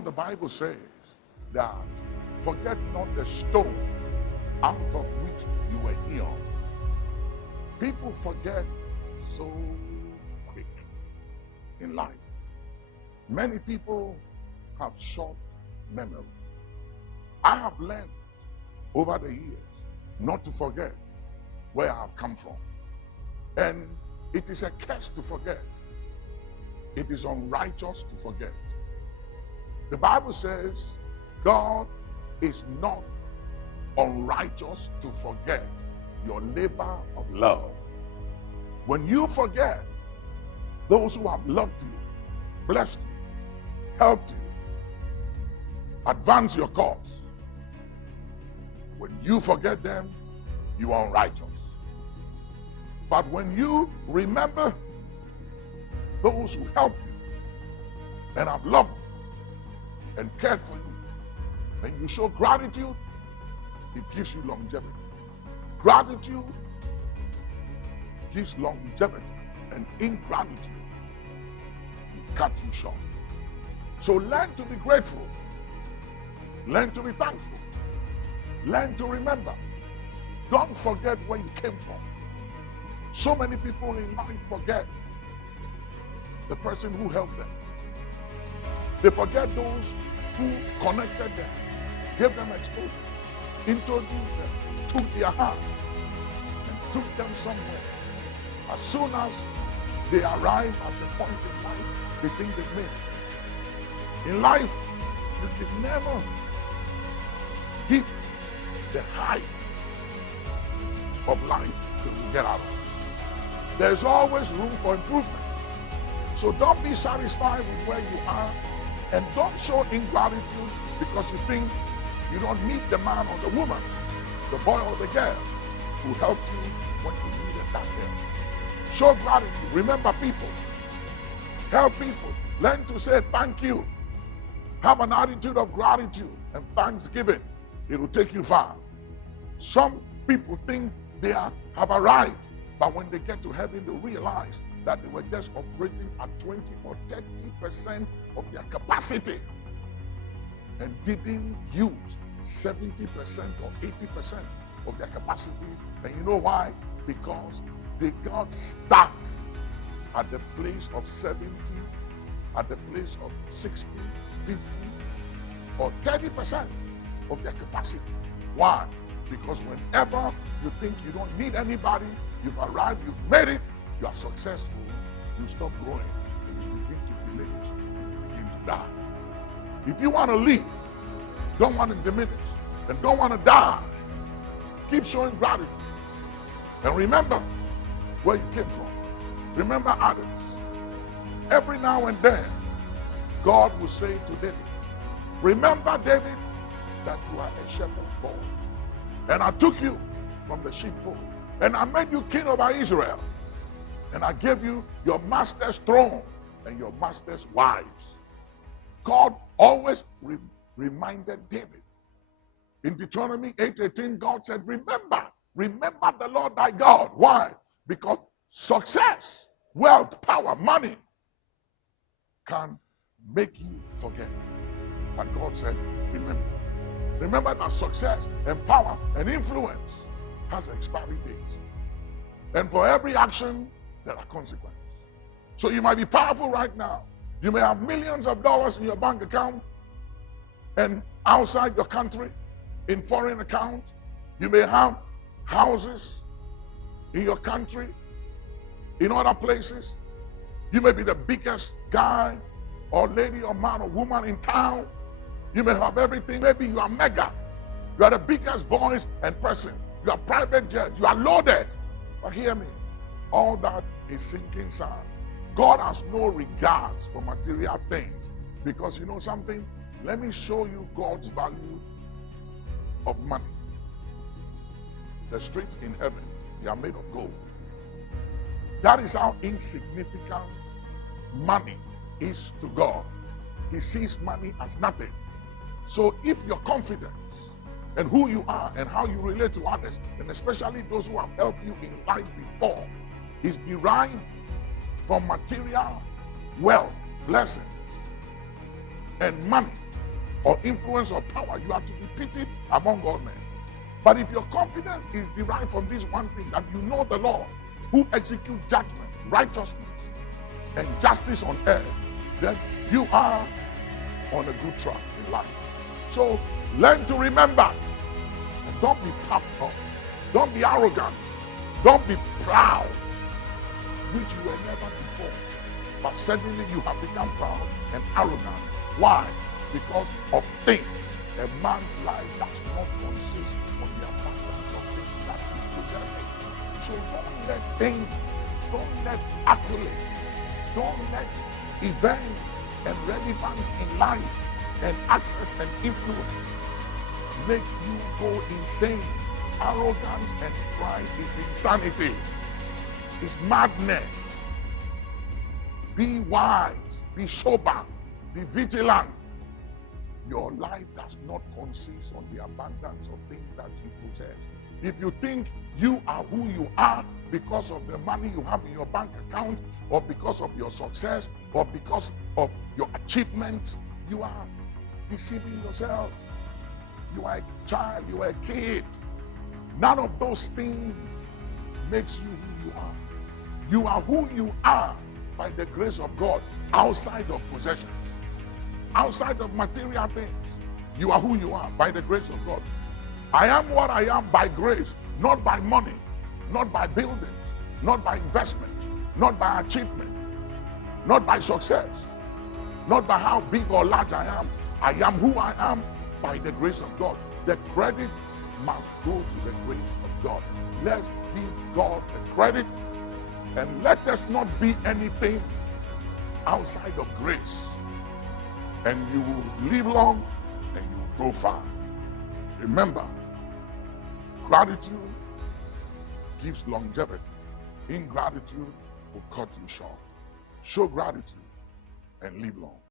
The Bible says that forget not the stone out of which you were hewn. People forget so quick in life. Many people have short memory. I have learned over the years not to forget where I have come from. And it is a curse to forget. It is unrighteous to forget. The Bible says God is not unrighteous to forget your labor of love. When you forget those who have loved you, blessed you, helped you, advance your cause, when you forget them, you are unrighteous. But when you remember those who helped you and have loved you and cared for you, and you show gratitude, it gives you longevity. Gratitude gives longevity, and ingratitude will cut you short. So learn to be grateful. Learn to be thankful. Learn to remember. Don't forget where you came from. So many people in life forget the person who helped them. They forget those who connected them, gave them exposure, introduced them, took their hand, and took them somewhere. As soon as they arrive at the point in life, they think they've made it. In life, you can never hit the height of life till you get out of it. There's always room for improvement. So don't be satisfied with where you are, and don't show ingratitude because you think you don't meet the man or the woman, the boy or the girl who helped you when you needed that help. Show gratitude. Remember people. Help people. Learn to say thank you. Have an attitude of gratitude and thanksgiving. It will take you far. Some people think they have arrived, but when they get to heaven, they realize that they were just operating at 20 or 30% of their capacity and didn't use 70% or 80% of their capacity. And you know why? Because they got stuck at the place of 70, at the place of 60, 50, or 30% of their capacity. Why? Because whenever you think you don't need anybody, you've arrived, you've made it, you are successful, you stop growing, and you begin to diminish, you begin to die. If you want to live, don't want to diminish, and don't want to die, keep showing gratitude. And remember where you came from. Remember others. Every now and then, God will say to David, remember, David, that you are a shepherd boy. And I took you from the sheepfold, and I made you king over Israel. And I gave you your master's throne and your master's wives. God always reminded David. In Deuteronomy 8:18, God said, remember the Lord thy God. Why? Because success, wealth, power, money can make you forget. And God said, remember. Remember that success and power and influence has an expiry date. And for every action, there are consequences. So you might be powerful right now. You may have millions of dollars in your bank account and outside your country, in foreign account. You may have houses in your country, in other places. You may be the biggest guy or lady or man or woman in town. You may have everything. Maybe you are mega. You are the biggest voice and person. You are private jet. You are loaded. But hear me. All that is sinking sand. God has no regards for material things. Because you know something? Let me show you God's value of money. The streets in heaven, they are made of gold. That is how insignificant money is to God. He sees money as nothing. So if your confidence and who you are and how you relate to others, and especially those who have helped you in life before, is derived from material wealth, blessings, and money, or influence or power, you are to be pitied among all men. But if your confidence is derived from this one thing, that you know the Lord, who executes judgment, righteousness, and justice on earth, then you are on a good track in life. So learn to remember, and don't be puffed up, don't be arrogant, don't be proud, which you were never before. But suddenly you have become proud and arrogant. Why? Because of things. A man's life does not consist on the abundance of things that he possesses. So don't let things, don't let accolades, don't let events and relevance in life and access and influence make you go insane. Arrogance and pride is insanity. It's madness. Be wise, be sober, be vigilant. Your life does not consist on the abundance of things that you possess. If you think you are who you are because of the money you have in your bank account, or because of your success, or because of your achievements, you are deceiving yourself. You are a child, you are a kid. None of those things makes you who you are. You are who you are by the grace of God, outside of possessions, outside of material things. You are who you are by the grace of God. I am what I am by grace, not by money, not by buildings, not by investment, not by achievement, not by success, not by how big or large I am. I am who I am by the grace of God. The credit must go to the grace of God. Let's give God the credit, and let us not be anything outside of grace. And you will live long and you will go far. Remember, gratitude gives longevity. Ingratitude will cut you short. Show gratitude and live long.